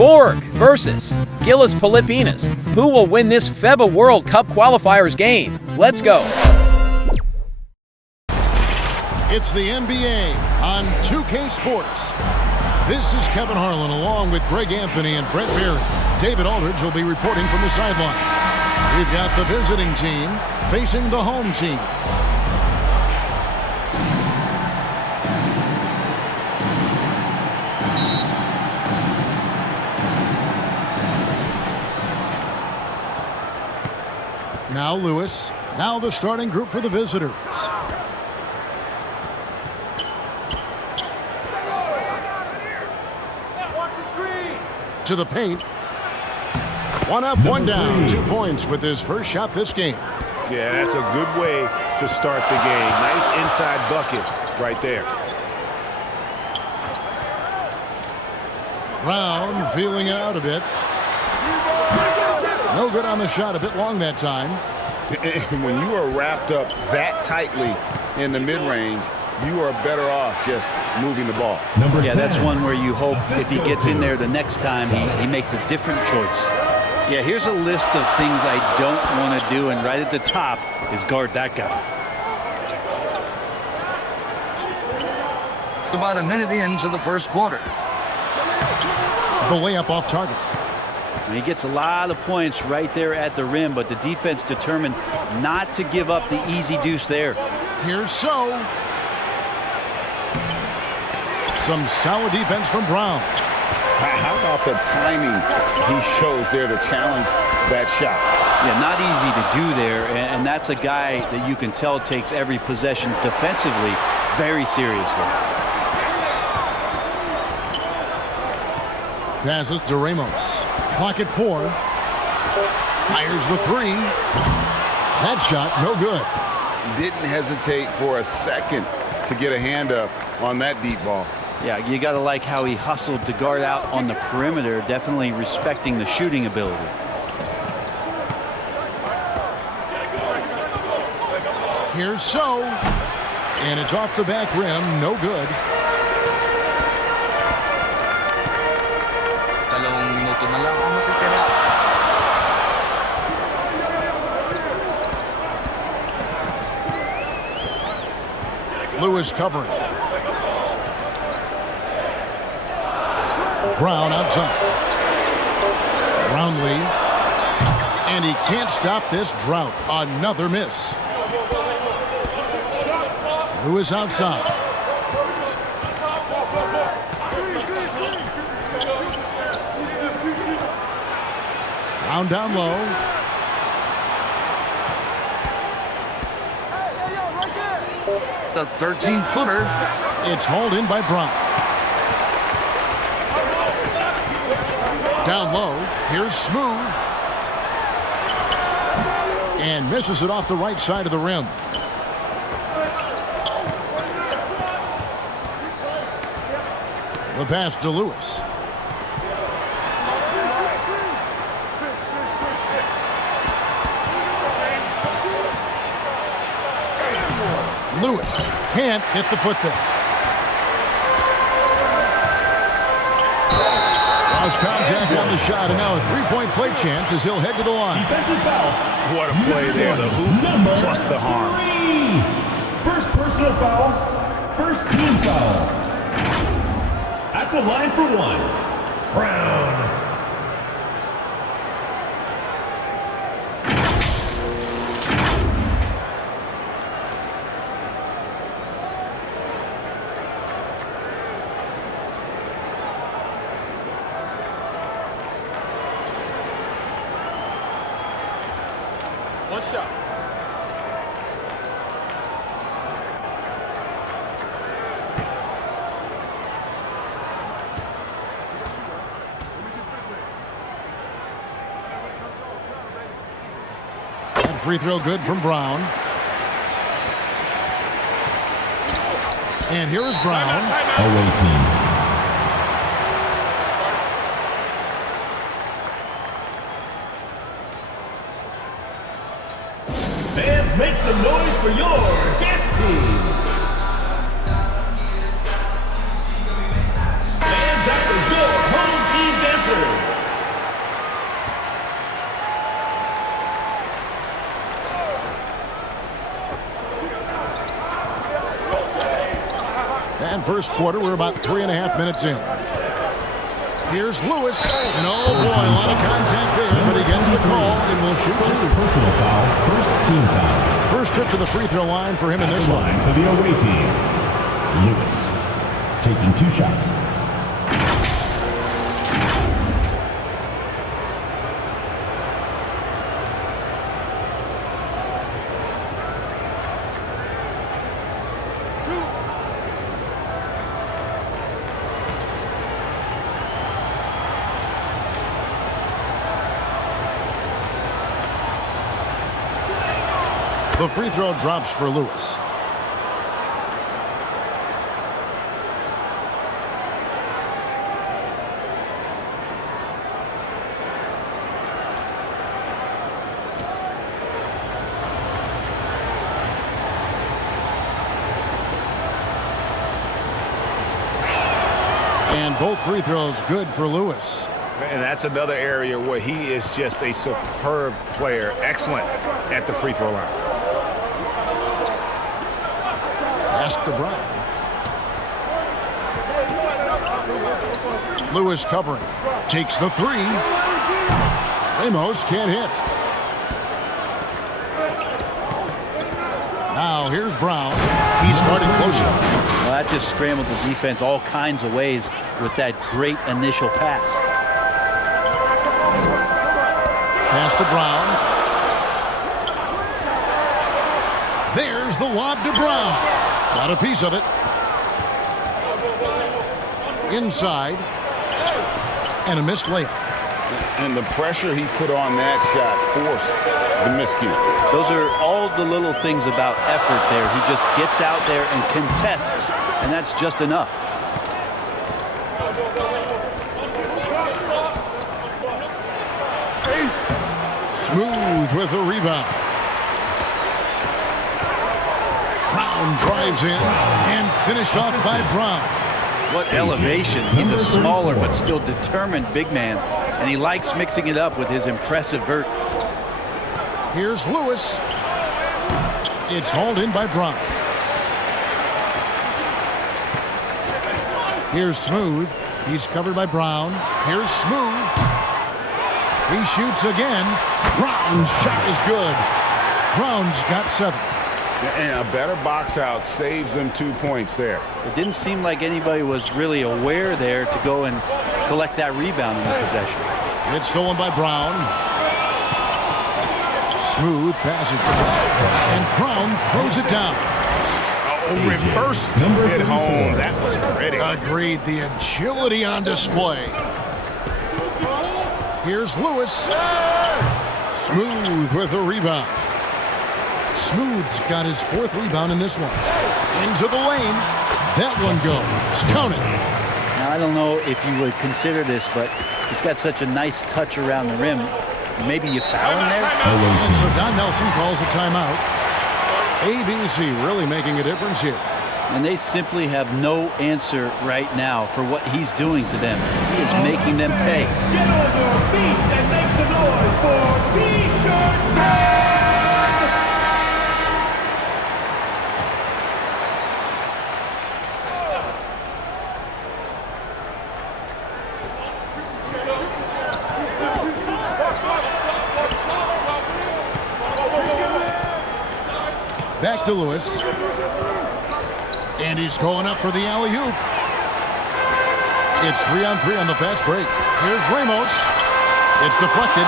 BOURG versus GILAS Pilipinas. Who will win this FIBA World Cup qualifiers game? Let's go. It's the NBA on 2K Sports. This is Kevin Harlan along with Greg Anthony and Brent Berry. David Aldridge will be reporting from the sideline. We've got the visiting team facing the home team. Now Lewis. Now the starting group for the visitors. To the paint. One up, one down. 2 points with his first shot this game. Yeah, that's a good way to start the game. Nice inside bucket right there. Brown feeling it out a bit. No good on the shot. A bit long that time. When you are wrapped up that tightly in the mid-range, you are better off just moving the ball. Yeah, that's one where you hope if he gets in there the next time, he makes a different choice. Yeah, here's a list of things I don't want to do, and right at the top is guard that guy. About a minute into the first quarter. The layup off target. And he gets a lot of points right there at the rim, but the defense determined not to give up the easy deuce there. Here's so. Some solid defense from Brown. How about the timing he shows there to challenge that shot? Yeah, not easy to do there, and that's a guy that you can tell takes every possession defensively very seriously. Passes to Ramos. Clock at 4. Fires the 3. That shot no good. Didn't hesitate for a second to get a hand up on that deep ball. Yeah, you got to like how he hustled to guard out on the perimeter, definitely respecting the shooting ability. Here's so. And it's off the back rim. No good. 2 minuto na lang ang matitira. Lewis covering. Brown outside. Brownlee. And he can't stop this drought. Another miss. Lewis outside. Brown down low. The 13-footer. It's hauled in by Brown. Down low. Here's Smooth. And misses it off the right side of the rim. The pass to Lewis. Lewis can't get the putback. Lost contact on the shot, and now a three-point play chance as he'll head to the line. Defensive foul. What a play there. The hoop plus the harm. 3. First personal foul. First team foul. At the line for 1. Brown. One shot. That free throw good from Brown. And here is Brown. Away team. Fans, make some noise for your dance team. Fans, that was your home team dancers. first quarter. We're about 3.5 minutes in. Here's Lewis, and oh boy, a lot of contact there, but he gets the call and will shoot two. Personal foul, first team foul. First trip to the free throw line for him in this one. For the away team, Lewis taking 2 shots. The free throw drops for Lewis. And both free throws good for Lewis. And that's another area where he is just a superb player. Excellent at the free throw line. Pass to Brown. Lewis covering. Takes the three. Ramos can't hit. Now here's Brown. He's guarded closer. Well, that just scrambled the defense all kinds of ways with that great initial pass. Pass to Brown. There's the lob to Brown. Got a piece of it. Inside. And a missed layup. And the pressure he put on that shot forced the miscue. Those are all the little things about effort there. He just gets out there and contests, and that's just enough. Smooth with the rebound. Brown drives in and finished off by Brown. What elevation. He's a smaller but still determined big man, and he likes mixing it up with his impressive vert. Here's Lewis. It's hauled in by Brown. Here's Smooth. He's covered by Brown. Here's Smooth. He shoots again. Brown's shot is good. Brown's got 7. And a better box out saves them 2 points there. It didn't seem like anybody was really aware there to go and collect that rebound in the possession. It's stolen by Brown. Smooth passes to Brown. And Brown throws it down. Reverse hit home. That was pretty. Agreed. The agility on display. Here's Lewis. Smooth with the rebound. Smooth's got his 4th rebound in this one. Into the lane. That one goes. Count it. Now, I don't know if you would consider this, but he's got such a nice touch around the rim. Maybe you foul him there? And so Don Nelson calls a timeout. ABC really making a difference here. And they simply have no answer right now for what he's doing to them. He is making them pay. Get on your feet and make some noise for T-Shirt Day! Back to Lewis. And he's going up for the alley-oop. It's 3-on-3 on the fast break. Here's Ramos. It's deflected.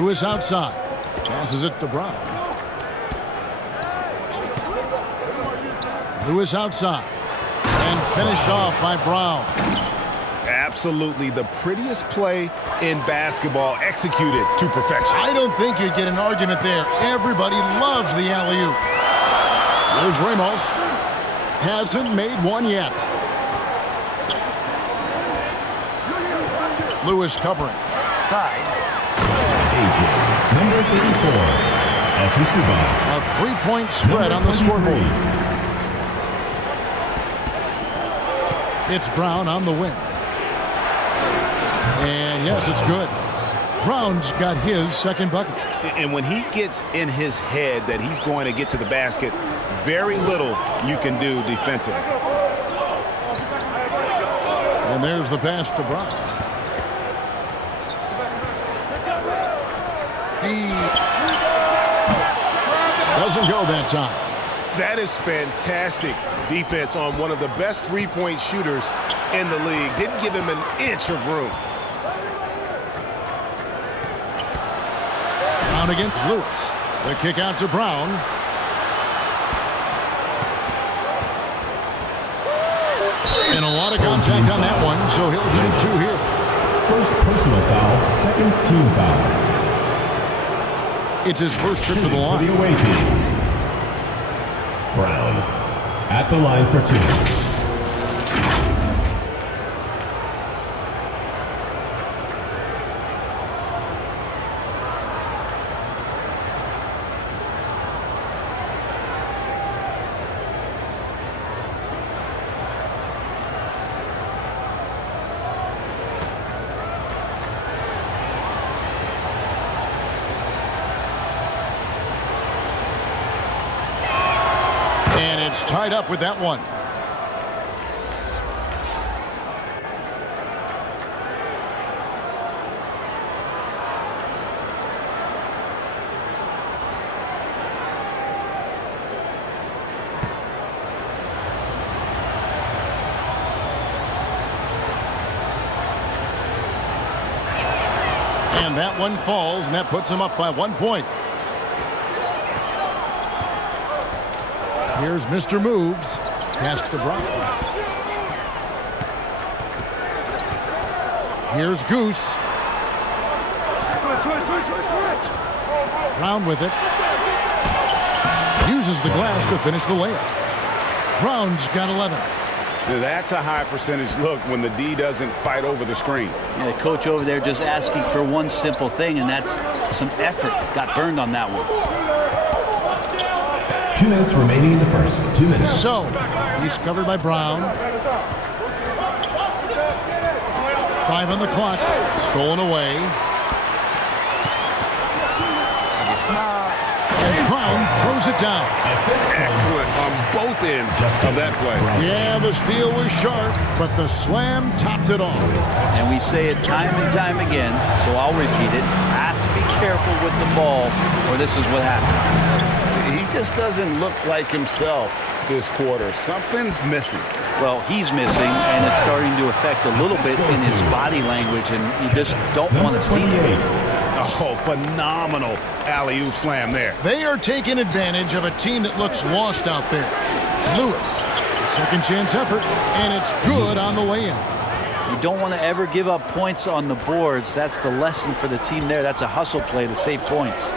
Lewis outside. Passes it to Brown. Lewis outside. And finished off by Brown. Absolutely the prettiest play in basketball, executed to perfection. I don't think you'd get an argument there. Everybody loves the alley-oop. There's Ramos. Hasn't made one yet. Lewis covering. Tied. AJ, number 34, Escobar. A 3-point spread on the scoreboard. It's Brown on the wing. And yes, it's good. Brown's got his 2nd bucket. And when he gets in his head that he's going to get to the basket, very little you can do defensively. And there's the pass to Brown. He doesn't go that time. That is fantastic defense on one of the best three-point shooters in the league. Didn't give him an inch of room. Brown against Lewis. The kick out to Brown. And a lot of contact on that one, so he'll shoot two here. First personal foul, second team foul. It's his first trip to the line. For the away team. Brown at the line for two. And it's tied up with that one. And that one falls, and that puts him up by 1 point. Here's Mr. Moves. Pass to Brown. Here's Goose. Brown with it. Uses the glass to finish the layup. Brown's got 11. That's a high percentage look when the D doesn't fight over the screen. Yeah, the coach over there just asking for one simple thing, and that's some effort. Got burned on that one. 2 minutes remaining in the first. 2 minutes. So, he's covered by Brown. 5 on the clock. Stolen away. And Brown throws it down. Excellent on both ends of that play. Yeah, the steal was sharp, but the slam topped it off. And we say it time and time again, so I'll repeat it. Have to be careful with the ball, or this is what happens. He just doesn't look like himself this quarter. Something's missing. Well, he's missing, and it's starting to affect a little bit in his body language, and you just don't want to see that. Oh, phenomenal alley-oop slam there. They are taking advantage of a team that looks lost out there. Lewis, second chance effort, and it's good on the way in. You don't want to ever give up points on the boards. That's the lesson for the team there. That's a hustle play to save points.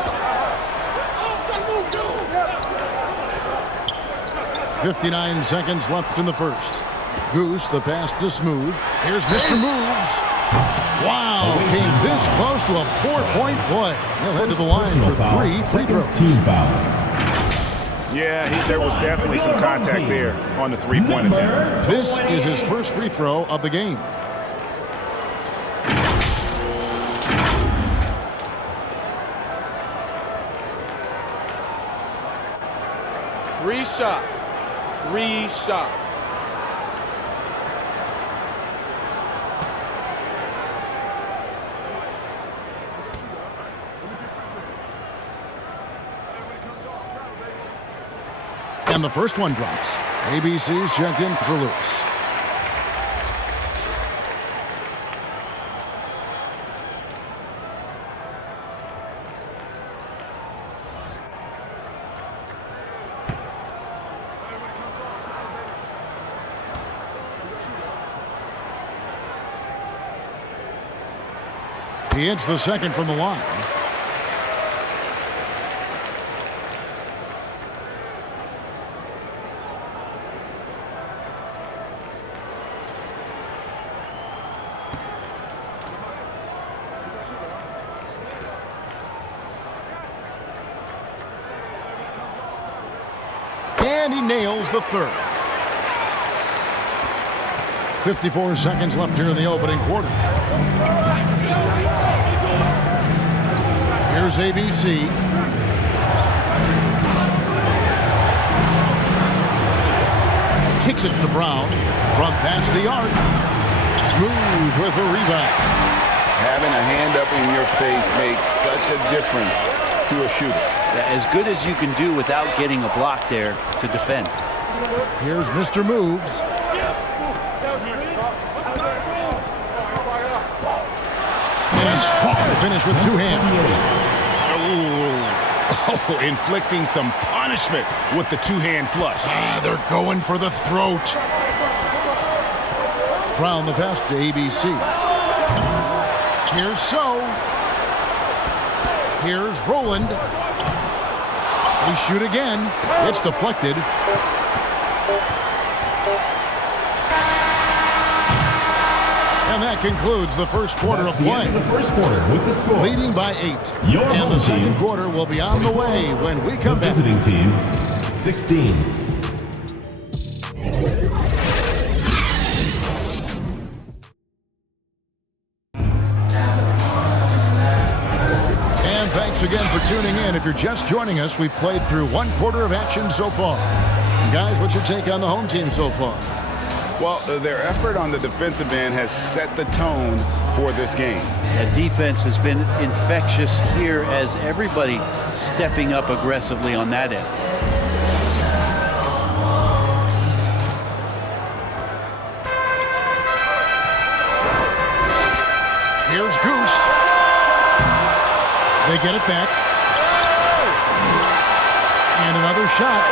59 seconds left in the first. Goose, the pass to Smooth. Here's Mr. Moves. Wow, came this close to a 4-point play. He'll head to the line for 3 free throws. Team foul. Yeah, there was definitely some contact there on the three-point attempt. This is his first free throw of the game. Three shots. 3 shots. And the first one drops. ABC's checked in for Lewis. He hits the second from the line. And he nails the third. 54 seconds left here in the opening quarter. Here's ABC. Kicks it to Brown from past the arc. Smooth with the rebound. Having a hand up in your face makes such a difference to a shooter. As good as you can do without getting a block there to defend. Here's Mr. Moves. And a strong finish with two hands. Oh, inflicting some punishment with the two-hand flush. They're going for the throat. Brown the pass to ABC. Here's So. Here's Rowland. They shoot again. It's deflected. And that concludes the first quarter of play. The first quarter with the score. Leading by 8. Your And home the second team. quarter will be on the way when we come The back. visiting team, 16. And thanks again for tuning in. If you're just joining us, we've played through one quarter of action so far. Guys, what's your take on the home team so far? Well, their effort on the defensive end has set the tone for this game. The defense has been infectious here as everybody stepping up aggressively on that end. Here's Goose. They get it back. And another shot.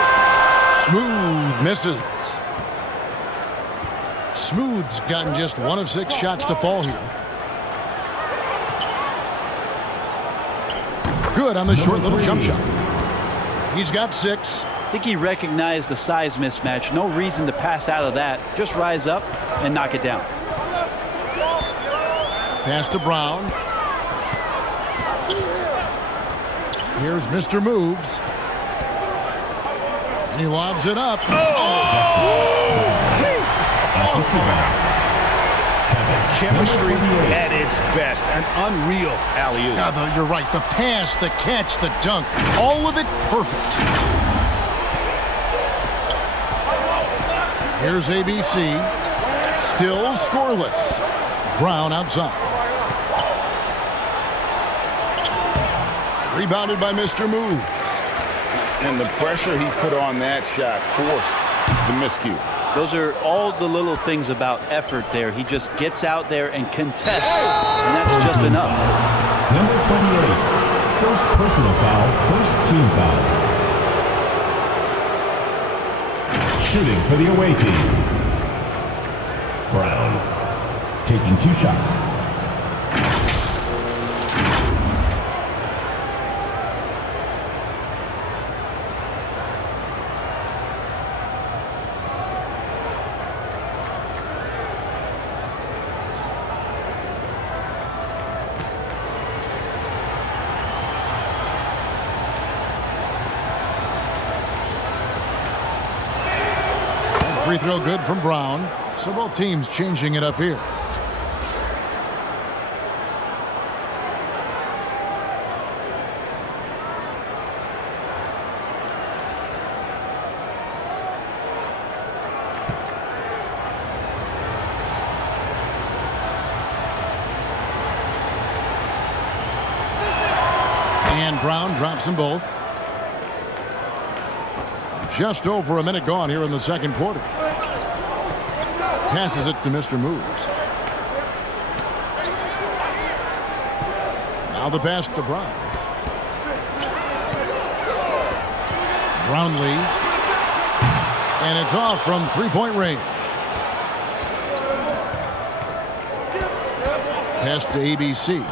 Smooth misses. Smooth's gotten just 1 of 6 shots to fall here. Good on the short little jump shot. He's got 6. I think he recognized the size mismatch. No reason to pass out of that. Just rise up and knock it down. Pass to Brown. Here's Mr. Moves. He lobs it up. Chemistry at its best. An unreal alley-oop. Yeah, you're right. The pass, the catch, the dunk. All of it perfect. Here's ABC. Still scoreless. Brown outside. Rebounded by Mr. Move. And the pressure he put on that shot forced the miscue. Those are all the little things about effort there. He just gets out there and contests, and that's just enough. Number 28, first personal foul, first team foul. Shooting for the away team. Brown taking 2 shots. Free throw good from Brown. So both teams changing it up here. And Brown drops them both. Just over a minute gone here in the second quarter. Passes it to Mr. Moves. Now the pass to Brown. Brownlee. And it's off from three-point range. Pass to ABC.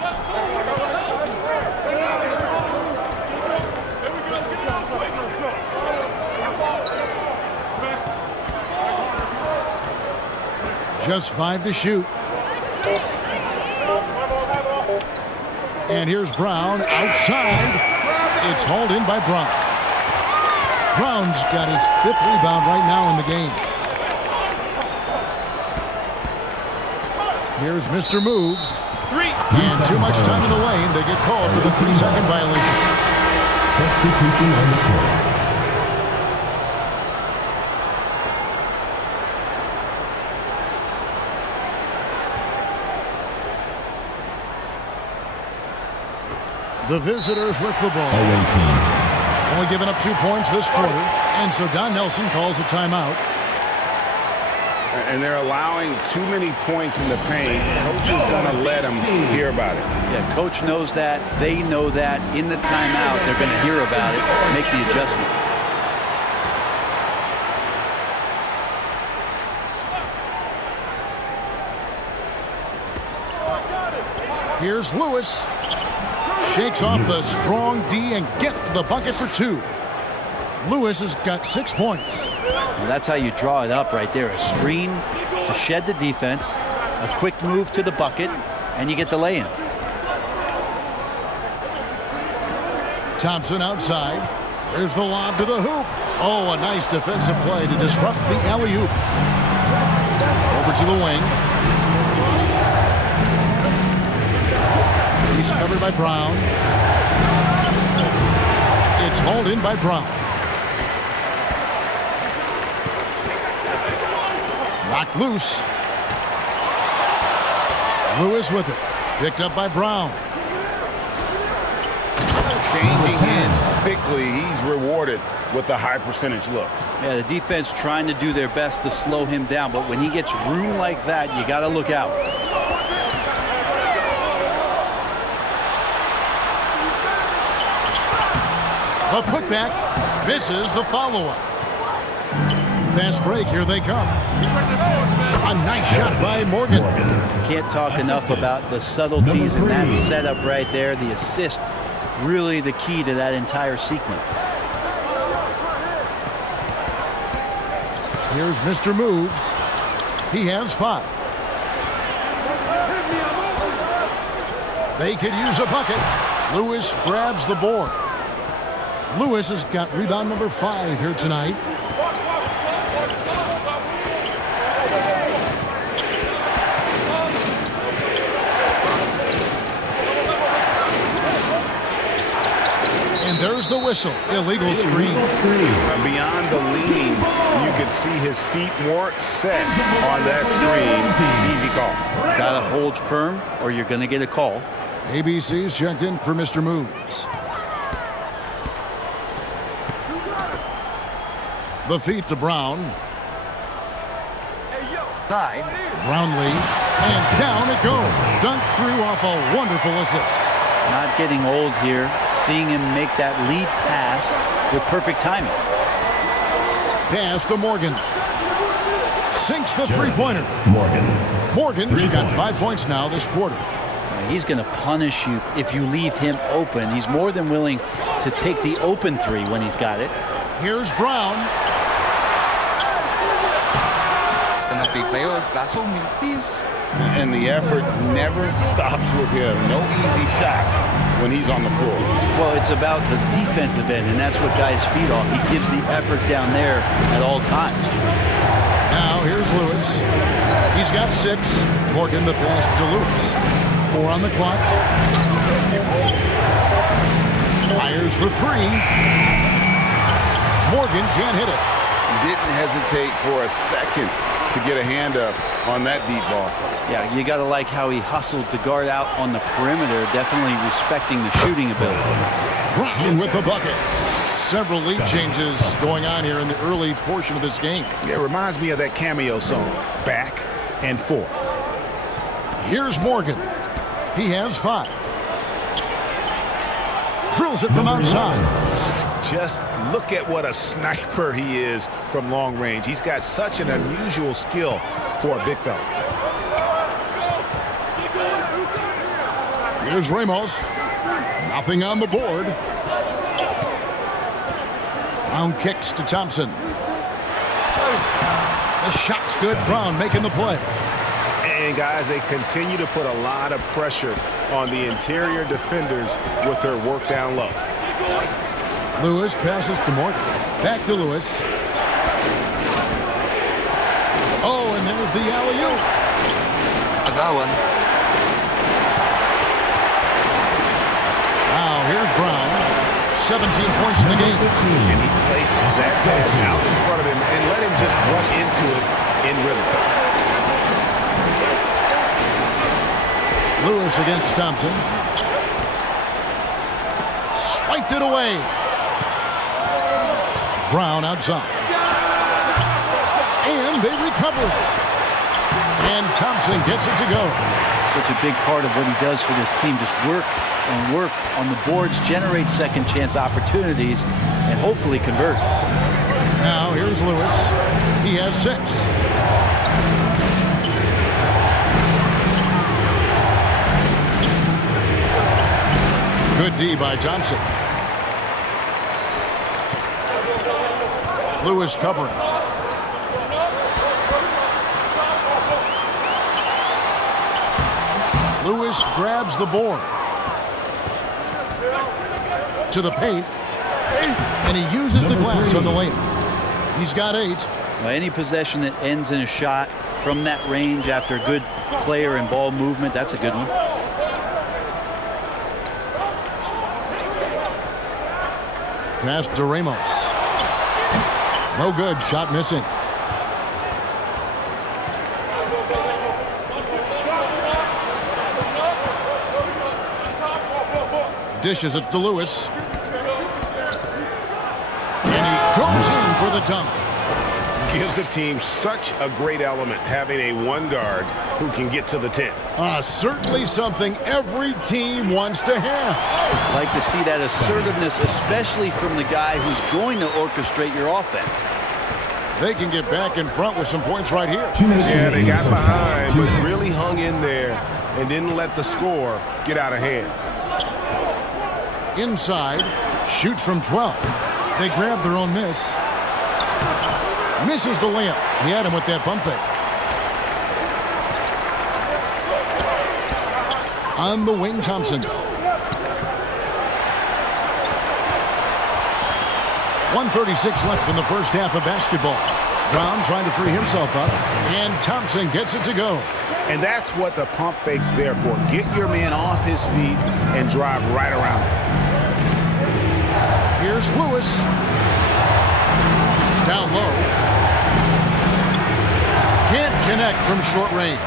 Just 5 to shoot. And here's Brown outside. It's hauled in by Brown. Brown's got his 5th rebound right now in the game. Here's Mr. Moves. 3. And too much time in the lane. They get called for the 3-second violation. Substitution on the court. The visitors with the ball. Away team. Only giving up 2 points this quarter. And so Don Nelson calls a timeout. And they're allowing too many points in the paint. Coach is going to let them hear about it. Yeah, coach knows that. They know that. In the timeout, they're going to hear about it, make the adjustment. Here's Lewis. Shakes off the strong D and gets to the bucket for 2. Lewis has got 6 points. Well, that's how you draw it up right there. A screen to shed the defense, a quick move to the bucket, and you get the lay-in. Thompson outside. There's the lob to the hoop. Oh, a nice defensive play to disrupt the alley-oop. Over to the wing. He's covered by Brown. It's hauled in by Brown. Knocked loose. Lewis with it. Picked up by Brown. Changing hands quickly. He's rewarded with a high percentage look. Yeah, the defense trying to do their best to slow him down, but when he gets room like that, you got to look out. A putback misses the follow-up. Fast break, here they come. A nice shot by Morgan. Can't talk enough about the subtleties in that setup right there. The assist, really the key to that entire sequence. Here's Mr. Moves. He has 5. They could use a bucket. Lewis grabs the board. Lewis has got rebound number 5 here tonight. And there's the whistle. Illegal screen. Beyond the lean, you could see his feet more set on that screen. Easy call. Got to hold firm or you're going to get a call. ABC's checked in for Mr. Moves. The feet to Brown. Side. Brown leads. And down it goes. Dunk through off a wonderful assist. Not getting old here. Seeing him make that lead pass with perfect timing. Pass to Morgan. Sinks the three-pointer. Morgan's got 5 points now this quarter. He's going to punish you if you leave him open. He's more than willing to take the open 3 when he's got it. Here's Brown. And the effort never stops with him. No easy shots when he's on the floor. Well, it's about the defensive end, and that's what guys feed off. He gives the effort down there at all times. Now here's Lewis. He's got 6. Morgan the pass to Lewis. 4 on the clock. Fires for 3. Morgan can't hit it. Didn't hesitate for a second to get a hand up on that deep ball. Yeah, you got to like how he hustled to guard out on the perimeter, definitely respecting the shooting ability. Brown with the bucket. Several lead changes going on here in the early portion of this game. It reminds me of that cameo song, Back and Forth. Here's Morgan. He has 5. Drills it from outside. Just look at what a sniper he is from long range. He's got such an unusual skill for a big fella. Here's Ramos. Nothing on the board. Brown kicks to Thompson. The shot's good. Brown making the play. And guys, they continue to put a lot of pressure on the interior defenders with their work down low. Lewis passes to Morgan. Back to Lewis. Oh, and there's the alley-oop. Now here's Brown. 17 points in the game. And he places that pass out in front of him and let him just run into it in rhythm. Lewis against Thompson. Swiped it away. Brown outside. And they recover it. And Thompson gets it to go. Such a big part of what he does for this team. Just work and work on the boards, generate second chance opportunities, and hopefully convert. Now here's Lewis. He has 6. Good D by Johnson. Lewis covering. Lewis grabs the board. To the paint. And he uses the glass on the layup. He's got 8. Well, any possession that ends in a shot from that range after a good player and ball movement, that's a good one. Pass to Ramos. No good. Shot missing. Dishes it to Lewis. And he goes in for the dunk. Gives the team such a great element having a one guard who can get to the 10. Certainly something every team wants to have. Like to see that assertiveness, especially from the guy who's going to orchestrate your offense. They can get back in front with some points right here. Yeah, they got behind, but really hung in there and didn't let the score get out of hand. Inside, shoots from 12. They grab their own miss. Misses the layup. He had him with that pump fake. On the wing, Thompson. 1:36 left in the first half of basketball. Brown trying to free himself up, and Thompson gets it to go. And that's what the pump fake's there for. Get your man off his feet and drive right around him. Here's Lewis. Down low. Can't connect from short range.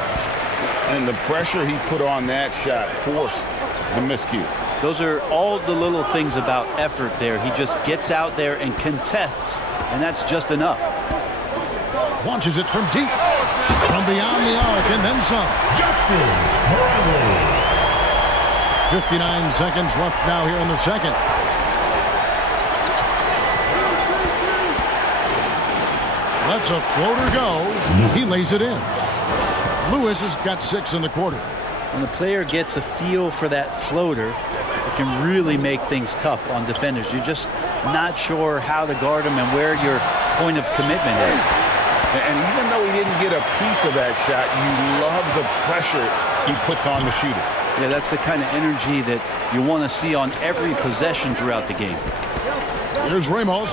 And the pressure he put on that shot forced the miscue. Those are all the little things about effort there. He just gets out there and contests, and that's just enough. Launches it from deep. From beyond the arc, and then some. Justin Bradley. 59 seconds left now here in the second. Lets a floater go. He lays it in. Lewis has got 6 in the quarter. When the player gets a feel for that floater, it can really make things tough on defenders. You're just not sure how to guard them and where your point of commitment is. And even though he didn't get a piece of that shot, you love the pressure he puts on the shooter. Yeah, that's the kind of energy that you want to see on every possession throughout the game. Here's Ramos.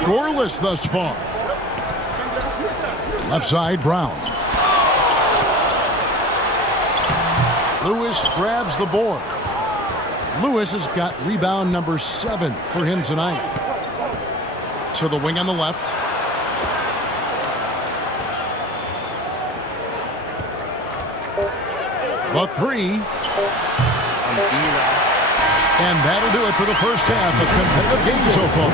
Scoreless thus far. Left side, Brown. Lewis grabs the board. Lewis has got rebound number 7 for him tonight. To the wing on the left. The 3. And that'll do it for the first half. A competitive game so far.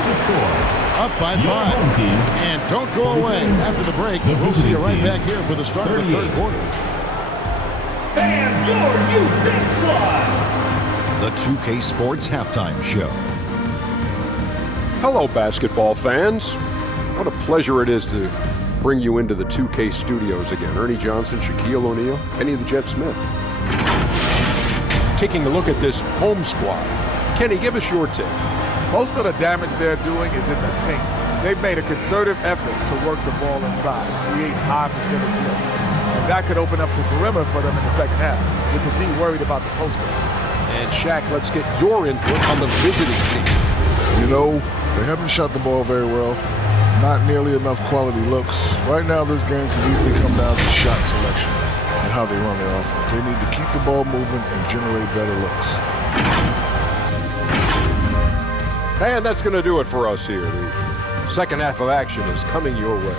Up by 5. And don't go away. After the break, we'll see you right back here for the start of the third quarter. And your Youth Big Squad. The 2K Sports Halftime Show. Hello, basketball fans. What a pleasure it is to bring you into the 2K studios again. Ernie Johnson, Shaquille O'Neal, Kenny the Jet Smith. Taking a look at this home squad. Kenny, give us your take. Most of the damage they're doing is in the paint. They've made a concerted effort to work the ball inside, create high percentage hits. And that could open up the perimeter for them in the second half, with the D worried about the post game. And Shaq, let's get your input on the visiting team. You know, they haven't shot the ball very well. Not nearly enough quality looks. Right now, this game can easily come down to shot selection and how they run their offense. They need to keep the ball moving and generate better looks. And that's going to do it for us here. The second half of action is coming your way.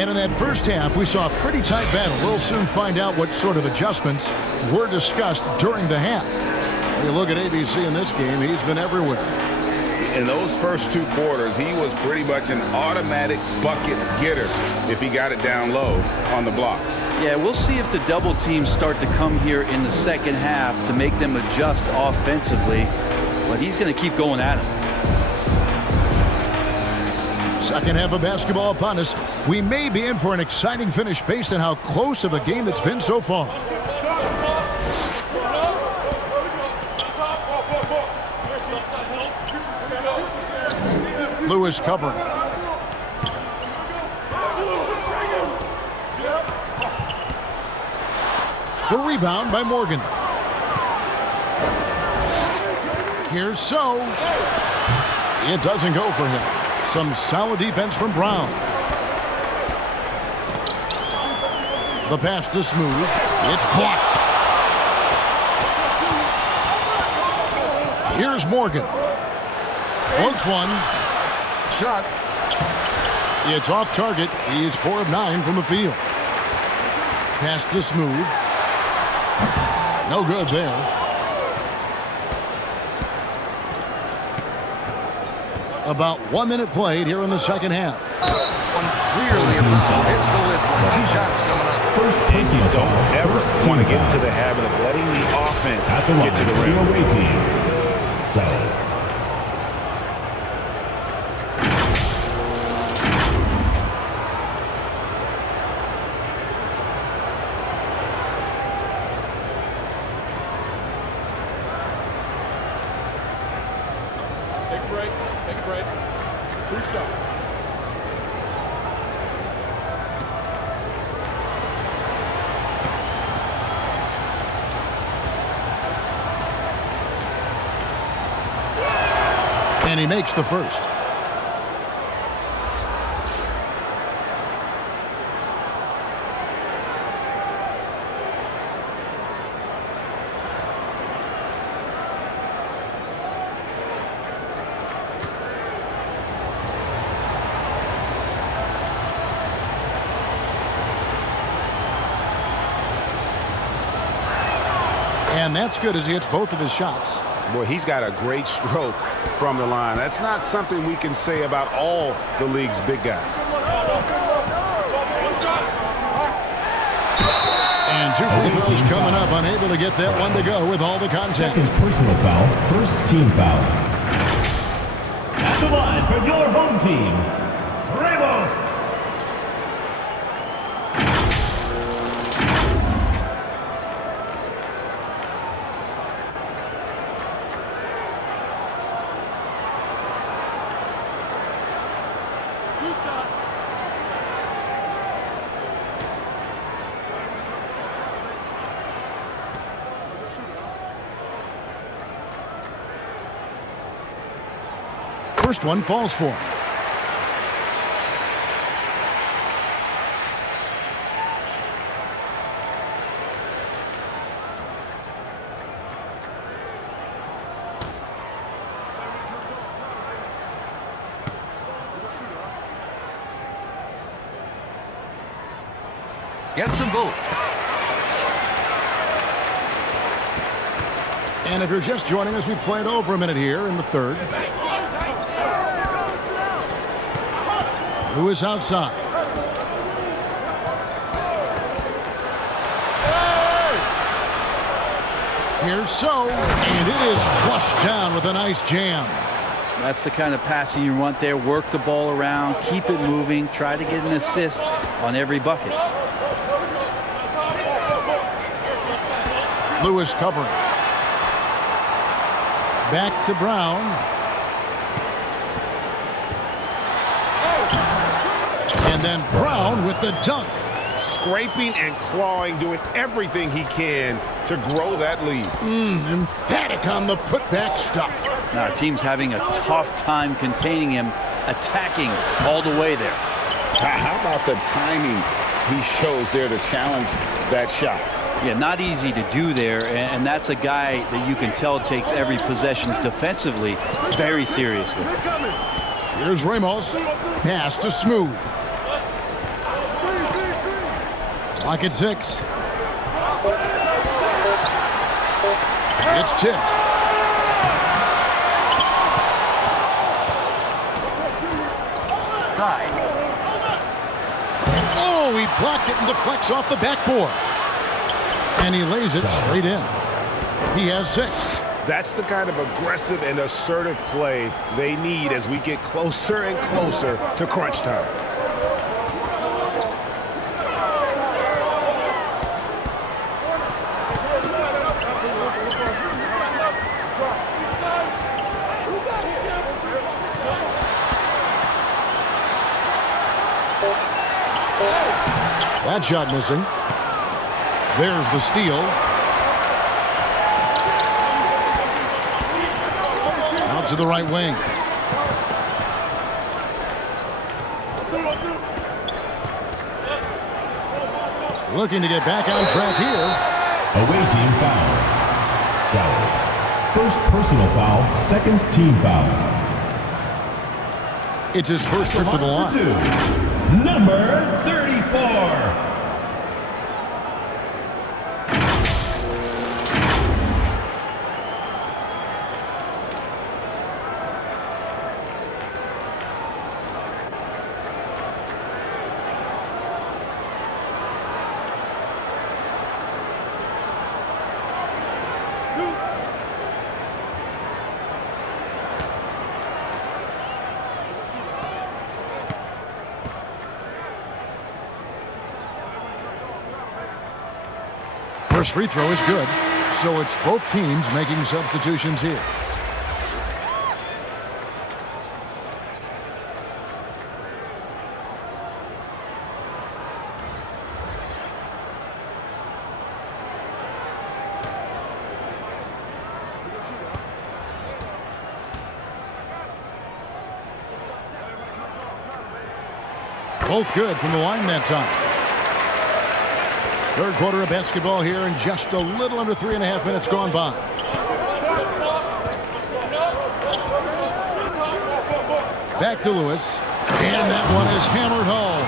And in that first half, we saw a pretty tight battle. We'll soon find out what sort of adjustments were discussed during the half. When you look at ABC in this game, he's been everywhere. In those first 2 quarters, he was pretty much an automatic bucket getter if he got it down low on the block. Yeah, we'll see if the double teams start to come here in the second half to make them adjust offensively. But he's going to keep going at him. Second half of basketball upon us. We may be in for an exciting finish based on how close of a game it's been so far. Lewis covering. The rebound by Morgan. Here's So. It doesn't go for him. Some solid defense from Brown. The pass to Smooth. It's blocked. Here's Morgan. Floats one. Shot. It's off target. He's 4 of 9 from the field. Pass to Smooth. No good there. About 1 minute played here in the second half. Clearly a foul. Hits the whistle and 2 shots coming up. And you don't ever want to get into the habit of letting the offense get to the rim. Away team. So. Take a break. Take a break. 2 shots. And he makes the first. And that's good as he hits both of his shots. Boy, he's got a great stroke from the line. That's not something we can say about all the league's big guys. And 2 free throws coming up. Unable to get that one to go with all the contact. Second personal foul. First team foul. At the line for your home team, Ramos. First one falls for him. Gets them both. And if you're just joining us, we played over a minute here in the third. Lewis outside. Here's So, and it is flushed down with a nice jam. That's the kind of passing you want there. Work the ball around, keep it moving, try to get an assist on every bucket. Lewis covering. Back to Brown. And then Brown with the dunk. Scraping and clawing, doing everything he can to grow that lead. Emphatic on the putback stuff. Now, our team's having a tough time containing him attacking all the way there. How about the timing he shows there to challenge that shot? Yeah, not easy to do there, and that's a guy that you can tell takes every possession defensively very seriously. Here's Ramos. Pass to Smooth. Clock at 6. It's tipped. Oh, he blocked it and deflects off the backboard. And he lays it straight in. He has 6. That's the kind of aggressive and assertive play they need as we get closer and closer to crunch time. That shot missing. There's the steal. Out to the right wing. Looking to get back on track here. Away team foul. Salary. First personal foul, second team foul. It's his first trip to the line. Number 34. First free throw is good, so it's both teams making substitutions here. Both good from the line that time. Third quarter of basketball here, and just a little under 3.5 minutes gone by. Back to Lewis, and that one is hammered home.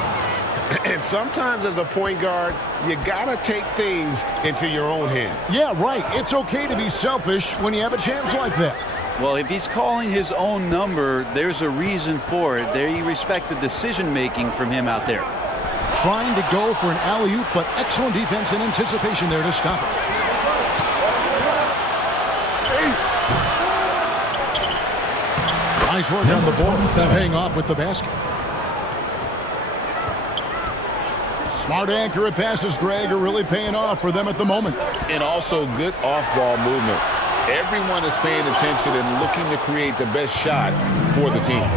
And sometimes as a point guard, you gotta take things into your own hands. Yeah, right. It's okay to be selfish when you have a chance like that. Well, if he's calling his own number, there's a reason for it. They respect the decision-making from him out there. Trying to go for an alley-oop, but excellent defense and anticipation there to stop it. Nice work on the board. He's paying off with the basket. Smart accurate passes, Greg, are really paying off for them at the moment. And also good off-ball movement. Everyone is paying attention and looking to create the best shot for the team.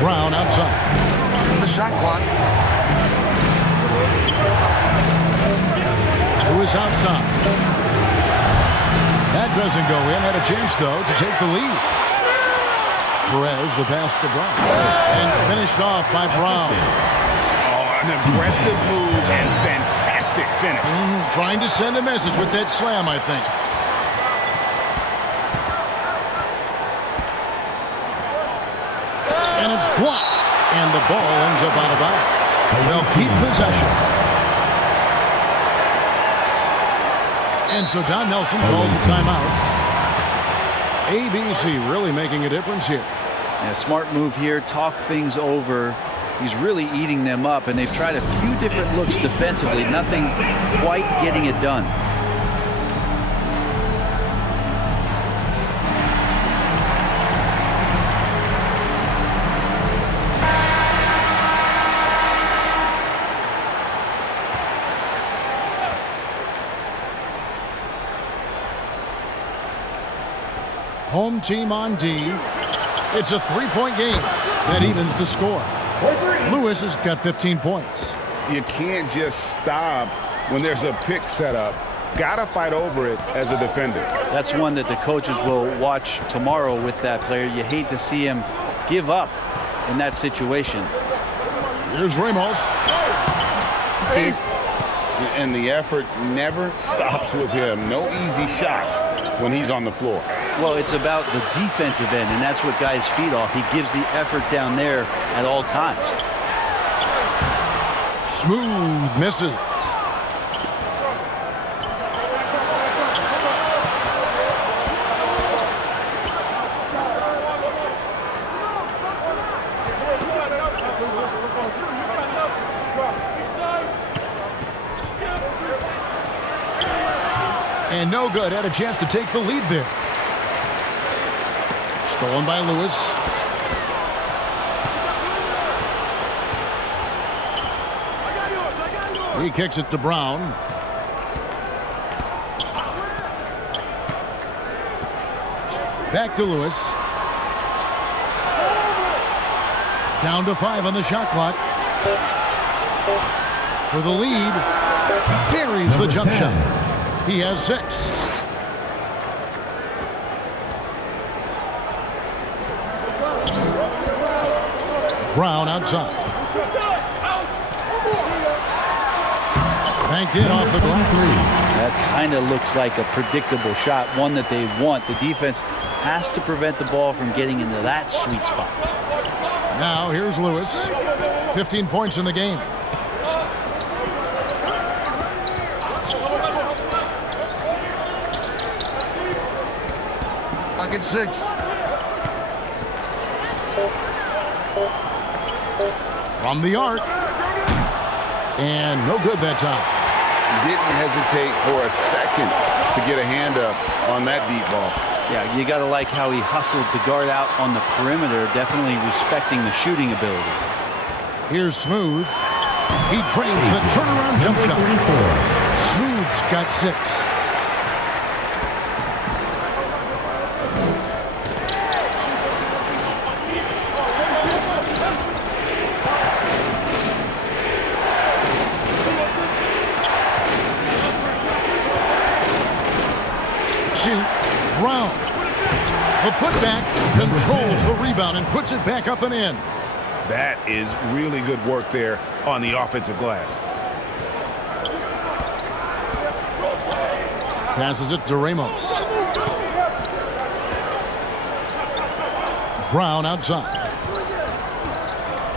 Brown outside. The shot clock. Lewis outside. That doesn't go in. Had a chance, though, to take the lead. Perez, the pass to Brown. And finished off by Brown. Oh, an aggressive move and fantastic finish. Trying to send a message with that slam, I think. And it's blocked. And the ball ends up out of bounds. They'll keep possession. And so Don Nelson calls a timeout. ABC really making a difference here. Yeah, smart move here. Talk things over. He's really eating them up, and they've tried a few different looks defensively. Nothing quite getting it done. Home team on D. It's a three-point game that evens the score. Lewis has got 15 points. You can't just stop when there's a pick set up. Got to fight over it as a defender. That's one that the coaches will watch tomorrow with that player. You hate to see him give up in that situation. Here's Ramos. And the effort never stops with him. No easy shots when he's on the floor. Well, it's about the defensive end, and that's what guys feed off. He gives the effort down there at all times. Smooth misses. And no good. Had a chance to take the lead there. Stolen by Lewis. He kicks it to Brown. Back to Lewis. Down to 5 on the shot clock. For the lead. Buries the jump shot. He has 6. Brown outside. Banked in off the glass. That kind of looks like a predictable shot, one that they want. The defense has to prevent the ball from getting into that sweet spot. Now here's Lewis. 15 points in the game. Pocket 6. From the arc. And no good that time. Didn't hesitate for a second to get a hand up on that deep ball. Yeah, you got to like how he hustled to guard out on the perimeter, definitely respecting the shooting ability. Here's Smooth. He drains the turnaround jump shot. Smooth's got 6. Brown. The putback controls the rebound and puts it back up and in. That is really good work there on the offensive glass. Passes it to Ramos. Brown outside.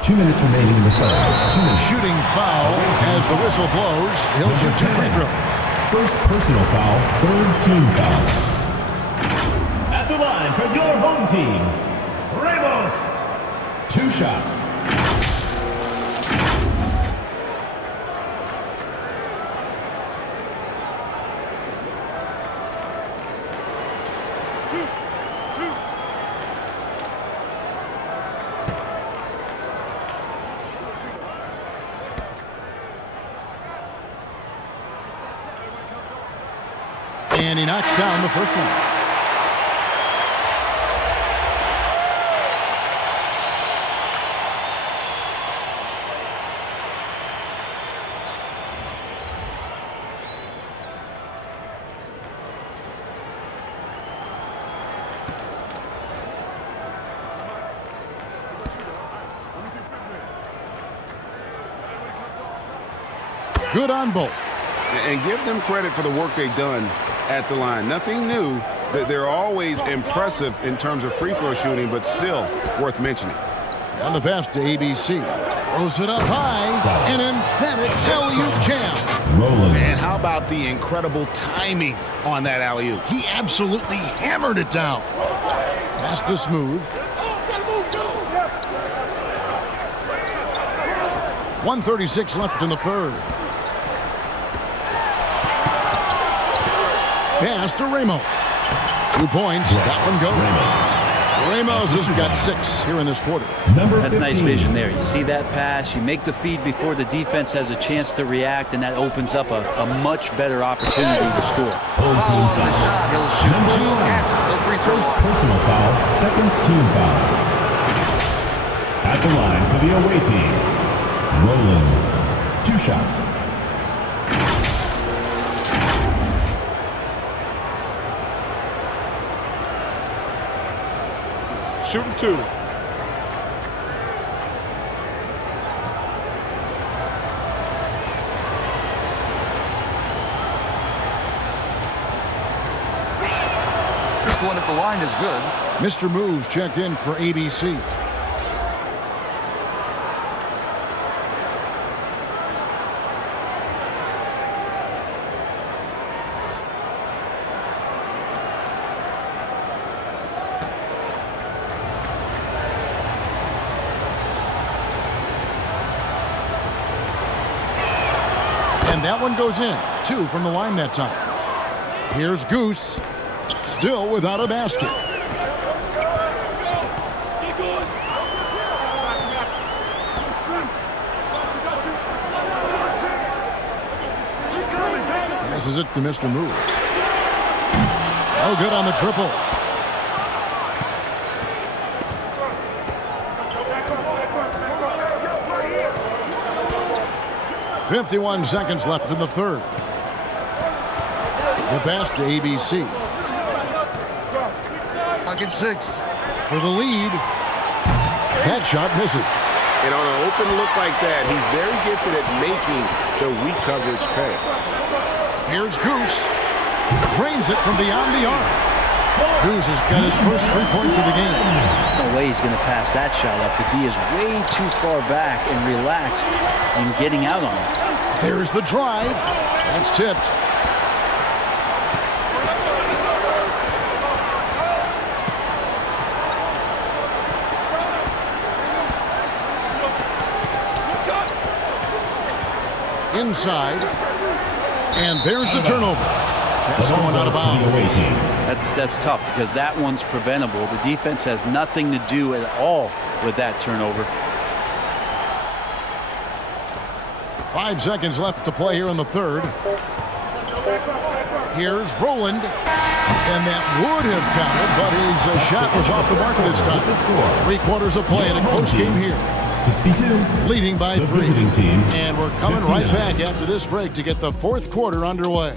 2 minutes remaining in the third. 2 minutes. Shooting foul as the whistle blows. He'll shoot 2 free throws. First personal foul, third team foul. At the line for your home team, Ramos. 2 shots. And he knocks down the first one. Good on both. And give them credit for the work they've done at the line. Nothing new. They're always impressive in terms of free throw shooting, but still worth mentioning. On the pass to ABC. Throws it up high. An emphatic alley-oop jam. And how about the incredible timing on that alley-oop? He absolutely hammered it down. Pass to Smooth. 1:36 left in the third. Pass to Ramos. 2 points. That one goes. Ramos has got 6 here in this quarter. That's nice vision there. You see that pass, you make the feed before the defense has a chance to react, and that opens up a much better opportunity to score. Foul on the shot. He'll shoot 2 at the free throw line. Personal foul, second team foul. At the line for the away team, Roland. 2 shots. Shooting 2. First one at the line is good. Mr. Moves checked in for ABC. And that one goes in. 2 from the line that time. Here's Goose. Still without a basket. Passes it to Mr. Moves. No good on the triple. .51 seconds left in the third. The pass to ABC. Pocket 6. For the lead. That shot misses. And on an open look like that, he's very gifted at making the weak coverage pay. Here's Goose. Drains it from beyond the arc. Goose has got his first 3 points of the game. No way he's going to pass that shot up. The D is way too far back and relaxed and getting out on it. There's the drive. That's tipped. Inside. And there's the turnover. That's going out of bounds. That's tough because that one's preventable. The defense has nothing to do at all with that turnover. 5 seconds left to play here in the third. Here's Rowland. And that would have counted, but his shot was off the mark this time. 3 quarters of play in a close game here. 62. Leading by 3. Team, and we're coming 59. Right back after this break to get the 4th quarter underway.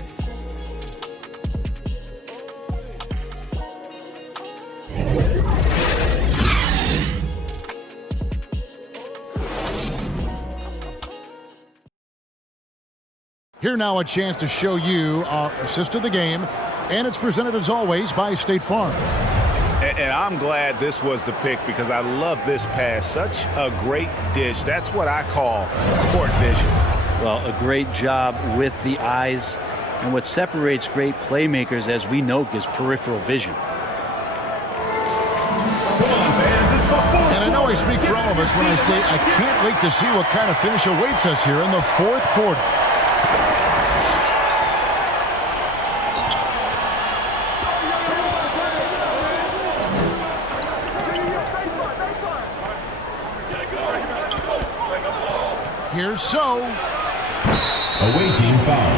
Here now a chance to show you our assist of the game, and it's presented as always by State Farm. And I'm glad this was the pick because I love this pass. Such a great dish. That's what I call court vision. Well, a great job with the eyes. And what separates great playmakers, as we know, is peripheral vision. And I know I speak for all of us when I say I can't wait to see what kind of finish awaits us here in the 4th quarter. Here's So. Away team foul.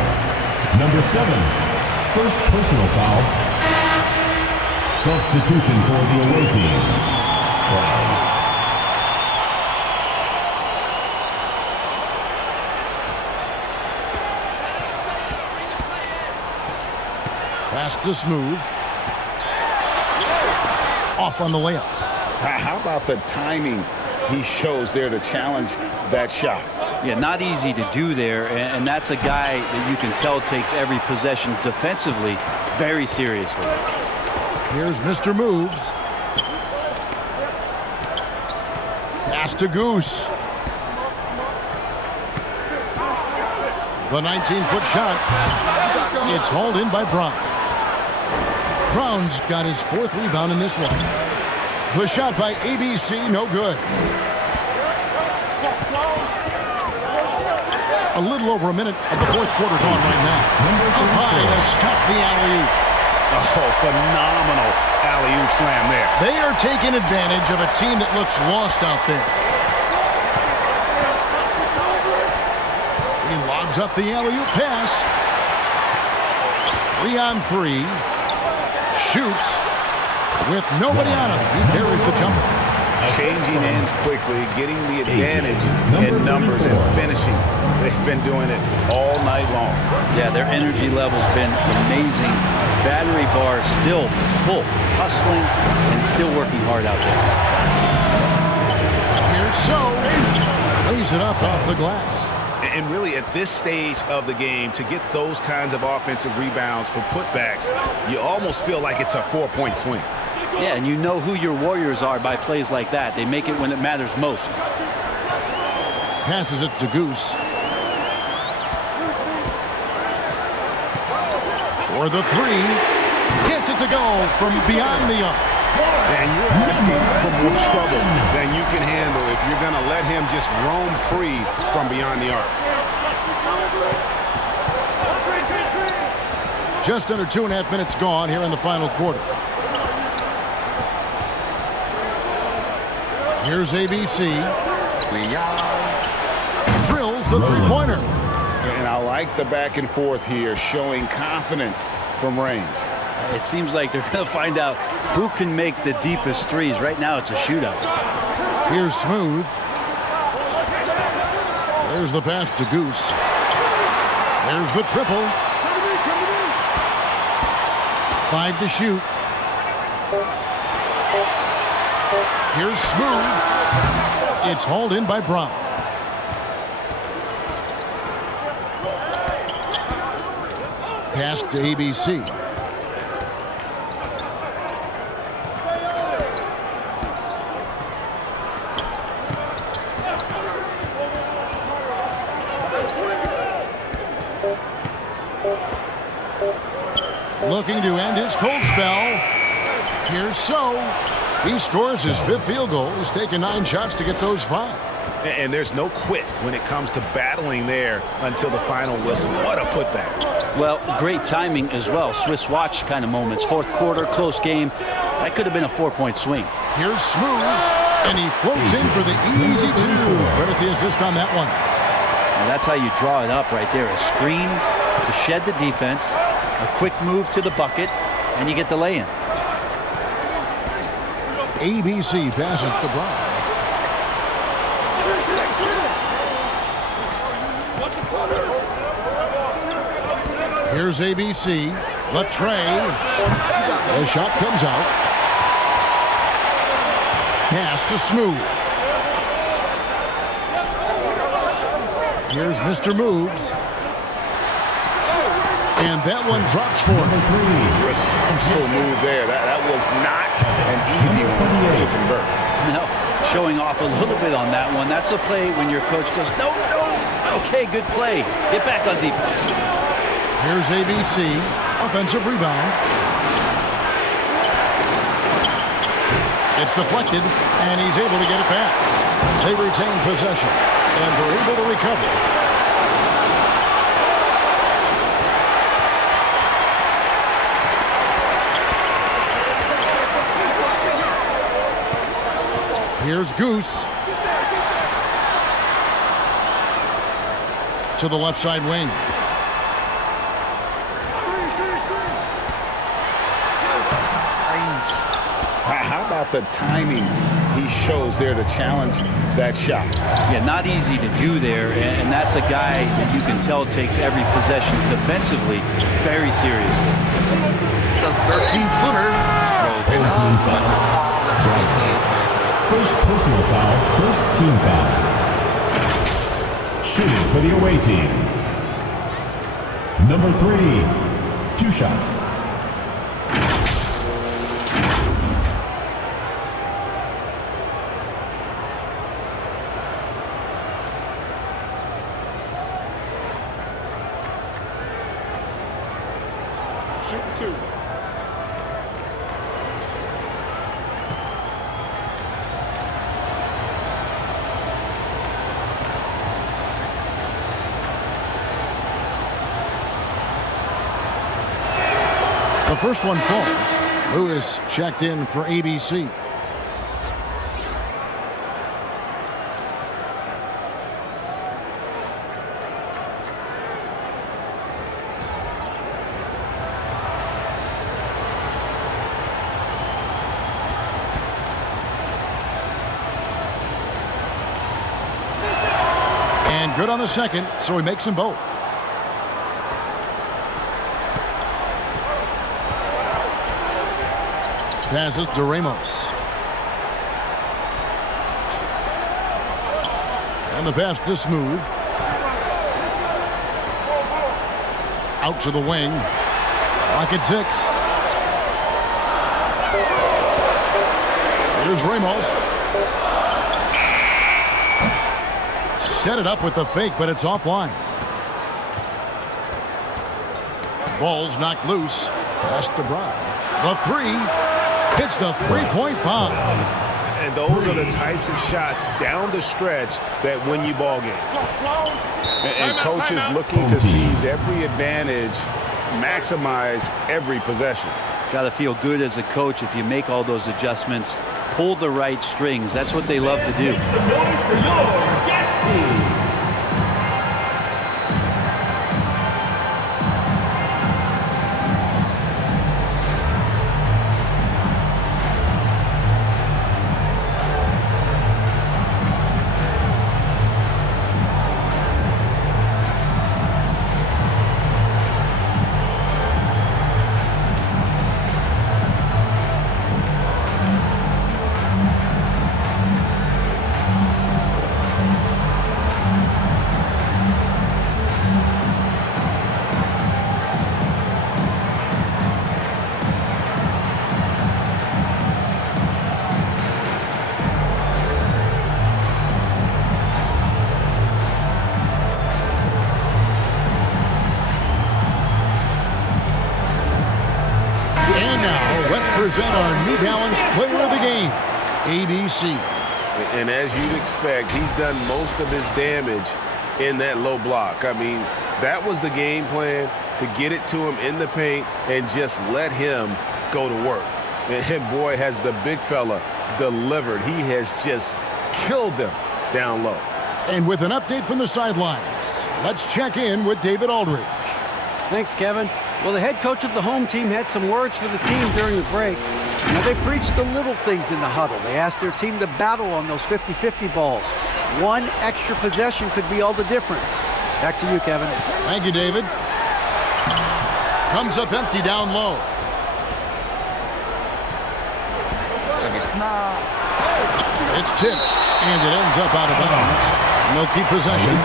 Number 7. First personal foul. Substitution for the away team. Pass to Smooth. Off on the layup. How about the timing he shows there to challenge that shot? Yeah, not easy to do there, and that's a guy that you can tell takes every possession defensively very seriously. Here's Mr. Moves. Pass to Goose. The 19-foot shot. It's hauled in by Brown. Brown's got his 4th rebound in this one. The shot by ABC, no good. A little over a minute of the 4th quarter gone right now. Up high to stuff the alley-oop. Oh, phenomenal alley-oop slam there. They are taking advantage of a team that looks lost out there. He lobs up the alley-oop pass. 3-on-3. Shoots with nobody on him. He buries the jumper. changing ends quickly, getting the advantage in numbers and finishing. They've been doing it all night long. Yeah, their energy level's been amazing. Battery bar still full, hustling and still working hard out there. Here's So. Lays it up off the glass. And really, at this stage of the game, to get those kinds of offensive rebounds for putbacks, you almost feel like it's a 4-point swing. Yeah, and you know who your warriors are by plays like that. They make it when it matters most. Passes it to Goose. For the three. Gets it to go from beyond the arc. And you're asking for more trouble than you can handle if you're going to let him just roam free from beyond the arc. Just under 2.5 minutes gone here in the final quarter. Here's ABC. Drills the three-pointer. And I like the back and forth here, showing confidence from range. It seems like they're going to find out who can make the deepest threes. Right now, it's a shootout. Here's Smooth. There's the pass to Goose. There's the triple. 5 to shoot. Here's Smooth. It's hauled in by Brown. Pass to ABC. Looking to end his cold spell. Here's So. He scores his 5th field goal. He's taken 9 shots to get those 5. And there's no quit when it comes to battling there until the final whistle. What a putback. Well, great timing as well. Swiss watch kind of moments. 4th quarter, close game. That could have been a 4-point swing. Here's Smooth. And he floats in for the easy 2. Credit the assist on that one. And that's how you draw it up right there. A screen to shed the defense. A quick move to the bucket, and you get the lay-in. ABC passes to Brown. Here's ABC. Latre. The shot comes out. Pass to Smooth. Here's Mr. Moves. And that one drops for him. Resourceful move there. That was not an easy one to convert. No, showing off a little bit on that one. That's a play when your coach goes, no, no. Okay, good play. Get back on defense. Here's ABC. Offensive rebound. It's deflected, and he's able to get it back. They retain possession, and they're able to recover. Here's Goose. To the left side wing. How about the timing he shows there to challenge that shot? Yeah, not easy to do there, and that's a guy that you can tell takes every possession defensively very seriously. The 13-footer broken up. First personal foul, first team foul. Shooting for the away team. Number 3, 2 shots. Shoot 2. The first one falls. Lewis checked in for ABC. And good on the second, so he makes them both. Passes to Ramos. And the pass to Smooth. Out to the wing. Rocket 6. Here's Ramos. Set it up with the fake, but it's offline. Ball's knocked loose. Pass to Brown. The three. Hits the three-point bomb. And those are the types of shots down the stretch that win you ball games. And coaches looking to seize every advantage, maximize every possession. Got to feel good as a coach if you make all those adjustments, pull the right strings. That's what they love to do. Make some noise for your Jets team. Present our New Balance Player of the Game, ABC. And as you'd expect, he's done most of his damage in that low block. I mean, that was the game plan, to get it to him in the paint and just let him go to work. And boy, has the big fella delivered. He has just killed them down low. And with an update from the sidelines, let's check in with David Aldridge. Thanks, Kevin. Well, the head coach of the home team had some words for the team during the break. Now, they preached the little things in the huddle. They asked their team to battle on those 50-50 balls. One extra possession could be all the difference. Back to you, Kevin. Thank you, David. Comes up empty down low. It's tipped, and it ends up out of bounds. And they'll keep possession.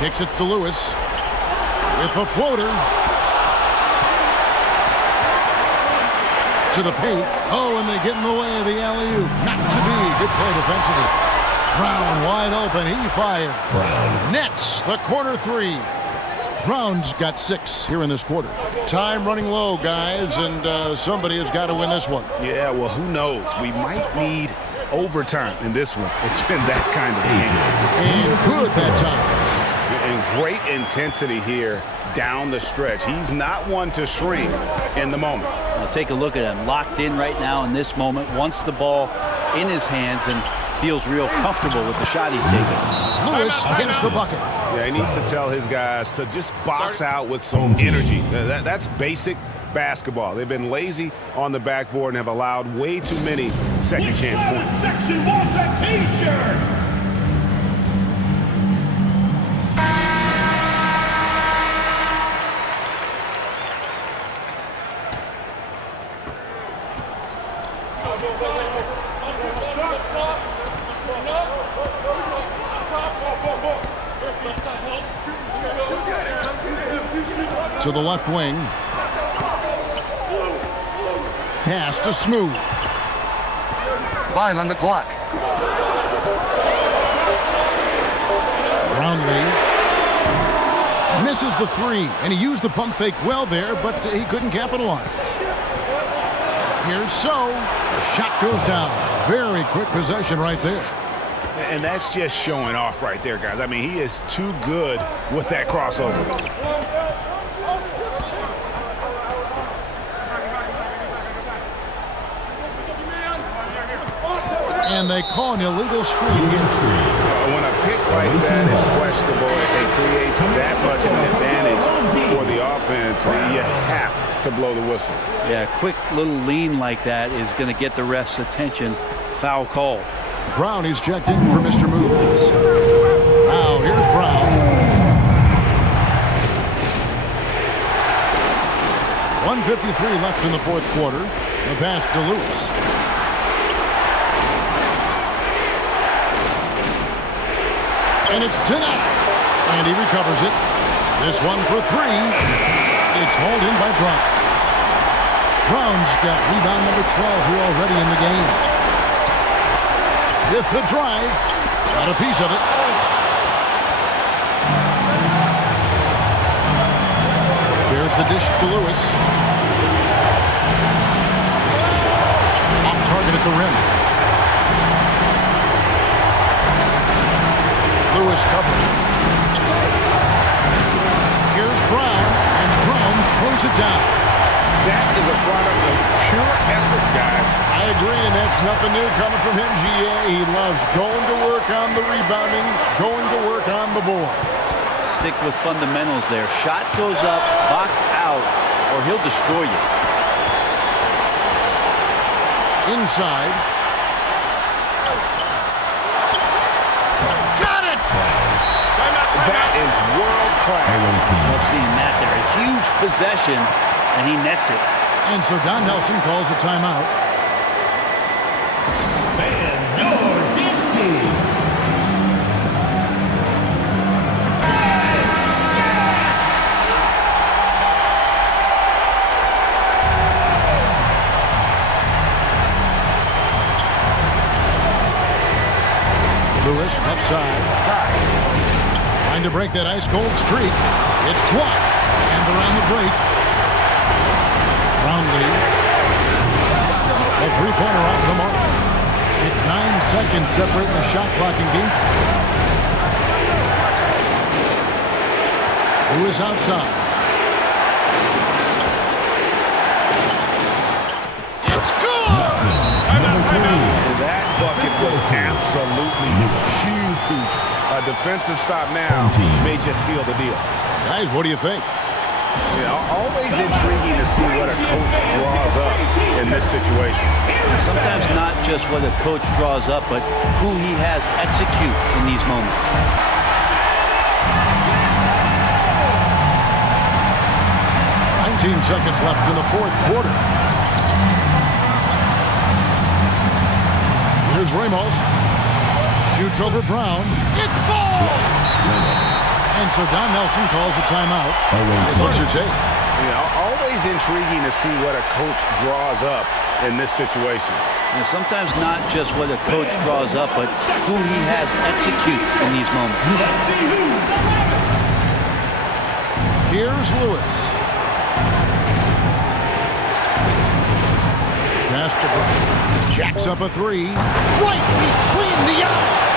Kicks it to Lewis with the floater to the paint. Oh, and they get in the way of the alley-oop. Not to be. Good play defensively. Brown wide open. He fired. Nets the corner three. Brown's got 6 here in this quarter. Time running low, guys, and somebody has got to win this one. Yeah, well, who knows? We might need overtime in this one. It's been that kind of game. And good that time. And great intensity here down the stretch. He's not one to shrink in the moment. Now take a look at him, locked in right now in this moment, wants the ball in his hands and feels real comfortable with the shot he's taking. Lewis hits the bucket. Yeah, he needs to tell his guys to just box out with some energy. That's basic basketball. They've been lazy on the backboard and have allowed way too many second chance points. Section wants a t-shirt. To the left wing. Pass to Smooth. 5 on the clock. Brownlee misses the 3, and he used the pump fake well there, but he couldn't capitalize. Here's So. The shot goes down. Very quick possession right there. And that's just showing off right there, guys. I mean, he is too good with that crossover. And they call an illegal screen here. When a pick like that is questionable and creates that much of an advantage for the offense, you have to blow the whistle. Yeah, a quick little lean like that is going to get the ref's attention. Foul call. Brown is checked in for Mr. Moves. Now here's Brown. 1:53 left in the fourth quarter. The pass to Lewis. And it's denied. And he recovers it. This one for three. It's hauled in by Brown. Brown's got rebound number 12 here already in the game. With the drive. Got a piece of it. There's the dish to Lewis. Off target at the rim. Lewis covered. Here's Brown, and Brown throws it down. That is a product of pure effort, guys. I agree, and that's nothing new coming from him, GA. He loves going to work on the rebounding, going to work on the board. Stick with fundamentals there. Shot goes up, box out, or he'll destroy you. Inside. Got it! That is world class. Love seeing that there. A huge possession, and he nets it. And so Don Nelson calls a timeout. Fans, your Kids Team. Lewis, left side. Trying to break that ice-cold streak. It's blocked. And around the break. Brownlee. A three-pointer off the mark. It's 9 seconds separating the shot clock and game. Lewis outside. It's good! That bucket was absolutely huge. A defensive stop now may just seal the deal. Guys, what do you think? Always intriguing to see what a coach draws up in this situation. Sometimes not just what a coach draws up, but who he has execute in these moments. 19 seconds left in the fourth quarter. Here's Ramos. Shoots over Brown. It falls! And so Don Nelson calls a timeout. What's your take? Always intriguing to see what a coach draws up in this situation. Sometimes not just what a coach draws up, but who he has execute in these moments. Here's Lewis. Pass to Brown. Jacks up a three. Right between the eyes.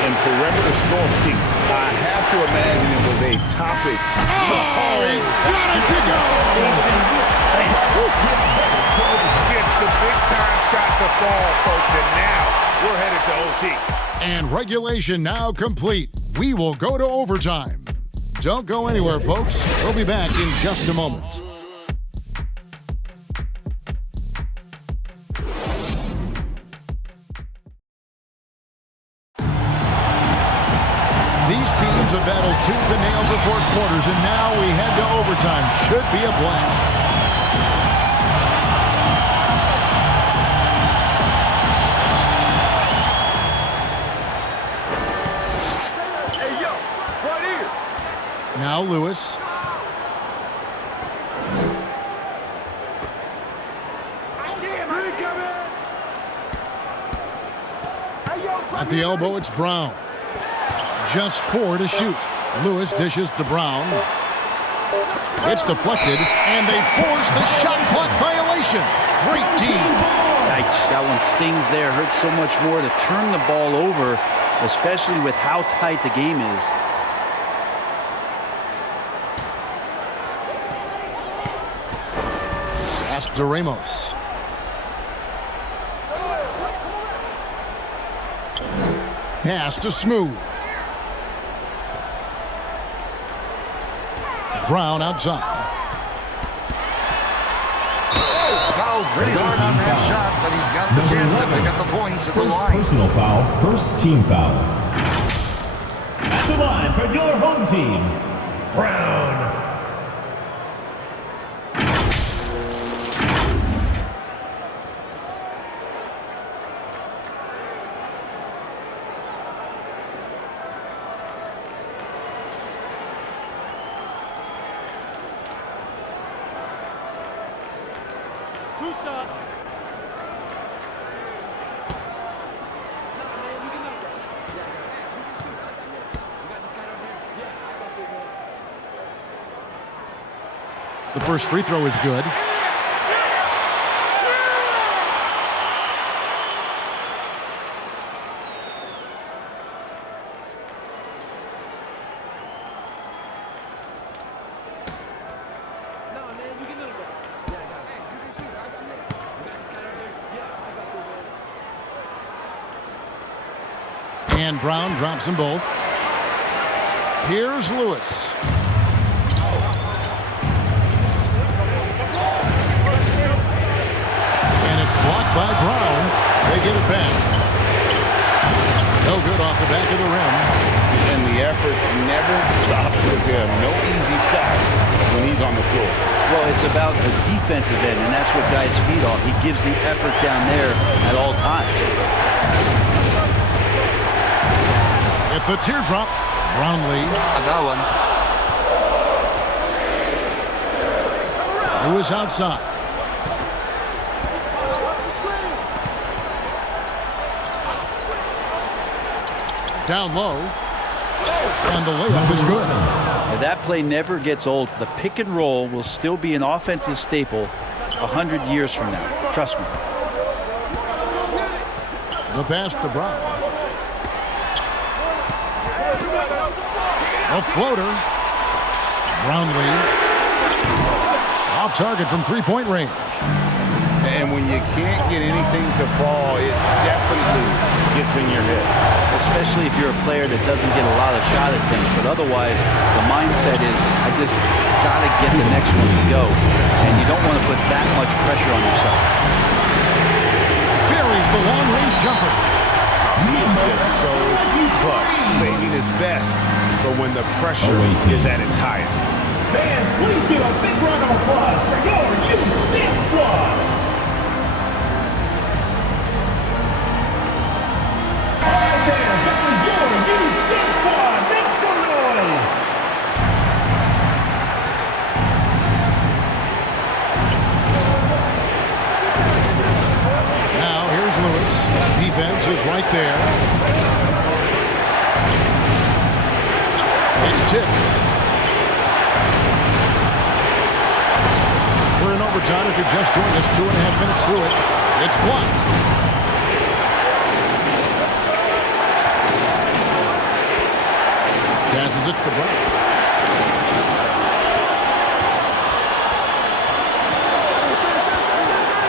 And perimeter scoring, I have to imagine it was a topic. Oh, he got it to go! Gets the big-time shot to fall, folks, and now we're headed to OT. And regulation now complete. We will go to overtime. Don't go anywhere, folks. We'll be back in just a moment. These teams have battled tooth and nail for 4 quarters, and now we head to overtime. Should be a blast. Hey, yo, right here. Now Lewis. At the elbow, it's Brown. Just 4 to shoot. Lewis dishes to Brown. It's deflected, and they force the shot clock violation. Great team. Yikes, that one stings there. Hurts so much more to turn the ball over, especially with how tight the game is. Pass to Ramos. Pass to Smooth. Brown outside. Fouled pretty hard on that shot, but he's got the chance to pick up the points at the line. Personal foul, first team foul. At the line for your home team, Brown. The first free throw is good. And Brown drops them both. Here's Lewis. Blocked by Brown. They get it back. No good off the back of the rim. And the effort never stops with him. No easy shots when he's on the floor. Well, it's about the defensive end, and that's what guys feed off. He gives the effort down there at all times. At the teardrop, Brownlee. I got one. Lewis outside. Down low, and the layup is good. Now that play never gets old. The pick and roll will still be an offensive staple 100 years from now. Trust me. The pass to Brown. A floater. Brownlee. Off target from three-point range. And when you can't get anything to fall, it definitely gets in your head. Especially if you're a player that doesn't get a lot of shot attempts. But otherwise, the mindset is, I just got to get the next one to go. And you don't want to put that much pressure on yourself. Buries the long-range jumper. He's just so clutch, saving his best for when the pressure is at its highest. Fans, please give a big round of applause for your youth dance squad. Defense is right there. It's tipped. We're in overtime if you just joined us. 2.5 minutes through it. It's blocked. Passes it to Brown.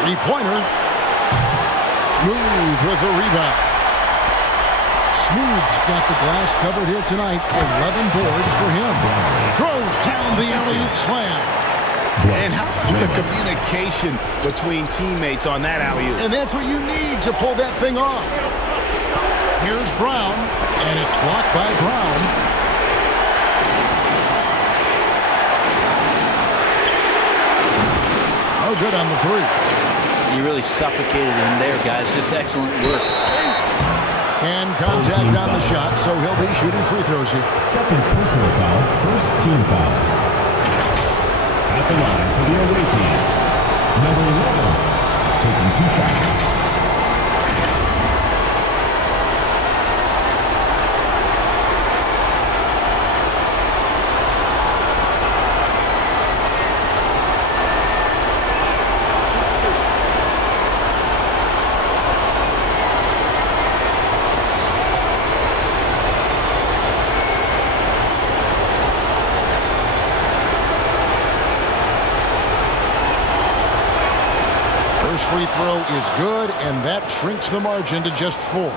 Three-pointer. Smooth with the rebound. Smooth's got the glass covered here tonight. 11 boards for him. Throws down the alley-oop slam. And how about the communication between teammates on that alley-oop? And that's what you need to pull that thing off. Here's Brown, and it's blocked by Brown. No good on the three. You really suffocated him there, guys. Just excellent work. And contact on the shot, so he'll be shooting free throws here. Second personal foul, first team foul. At the line for the away team, number 11, taking 2 shots. Free throw is good, and that shrinks the margin to just 4.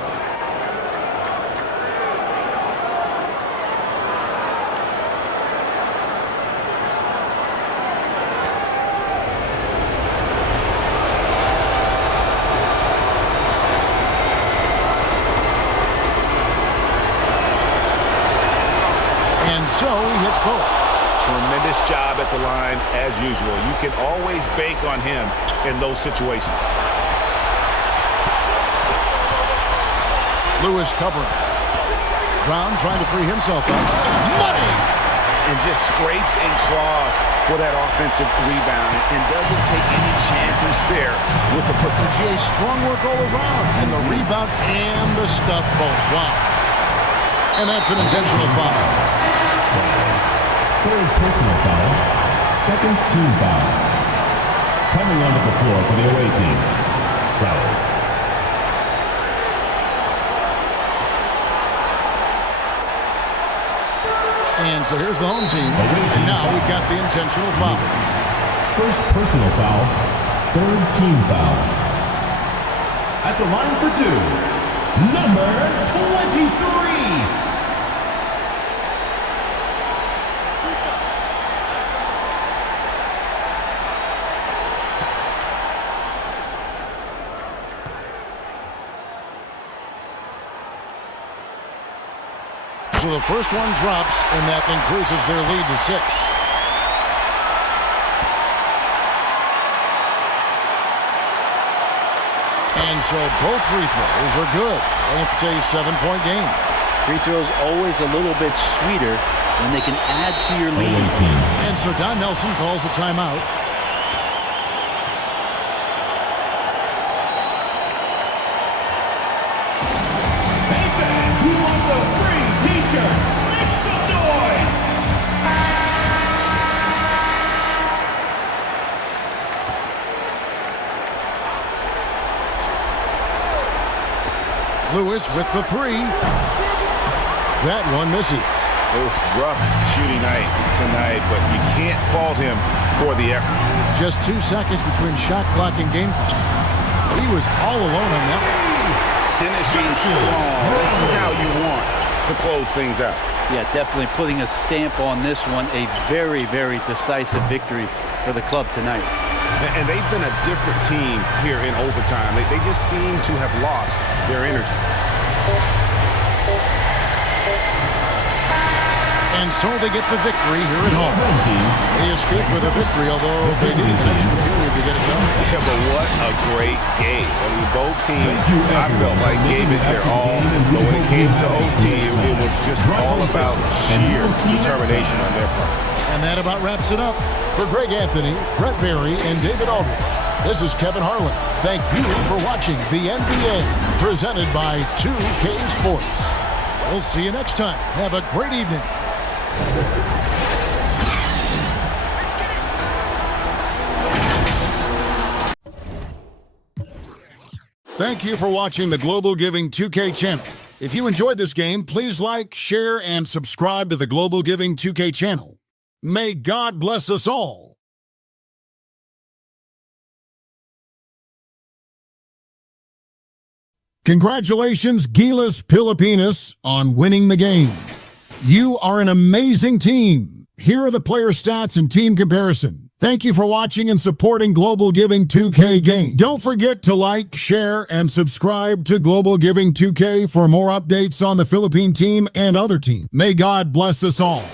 so he hits both. Tremendous job at the line as usual. You can always bank on him in those situations. Lewis covering. Brown trying to free himself up. Money! And just scrapes and claws for that offensive rebound and doesn't take any chances there with the put. GA strong work all around, and the rebound and the stuff both. Wow. And that's an intentional foul. Third personal foul. Second team foul. Coming onto the floor for the away team, South. And so here's the home team. And now we've got the intentional fouls. First personal foul, third team foul. At the line for two, number 23. So the first one drops, and that increases their lead to 6. And so both free throws are good, and it's a 7-point game. Free throws always a little bit sweeter when they can add to your lead. And so Don Nelson calls a timeout. Hey fans, who wants a free t-shirt? Make some noise! Lewis with the 3. That one misses. It was rough shooting night tonight, but you can't fault him for the effort. Just 2 seconds between shot clock and game clock. He was all alone on that one. Finishing strong. This is how you want to close things out. Yeah, definitely putting a stamp on this one. A very, very decisive victory for the club tonight. And they've been a different team here in overtime. They just seem to have lost their energy. And so they get the victory here at home. They escaped with a victory, although they needed an extra period to get it done. Yeah, but what a great game. I mean, both teams, I felt like gave it their all. But when it came to OT, it was just all about sheer determination on their part. And that about wraps it up. For Greg Anthony, Brett Berry, and David Aldridge, this is Kevin Harlan. Thank you for watching the NBA, presented by 2K Sports. We'll see you next time. Have a great evening. Thank you for watching the Global Giving 2K channel. If you enjoyed this game, please like, share, and subscribe to the Global Giving 2K channel. May God bless us all. Congratulations, GILAS Pilipinas, on winning the game. You are an amazing team. Here are the player stats and team comparison. Thank you for watching and supporting Global Giving 2K Game. Don't forget to like, share, and subscribe to Global Giving 2K for more updates on the Philippine team and other teams. May God bless us all.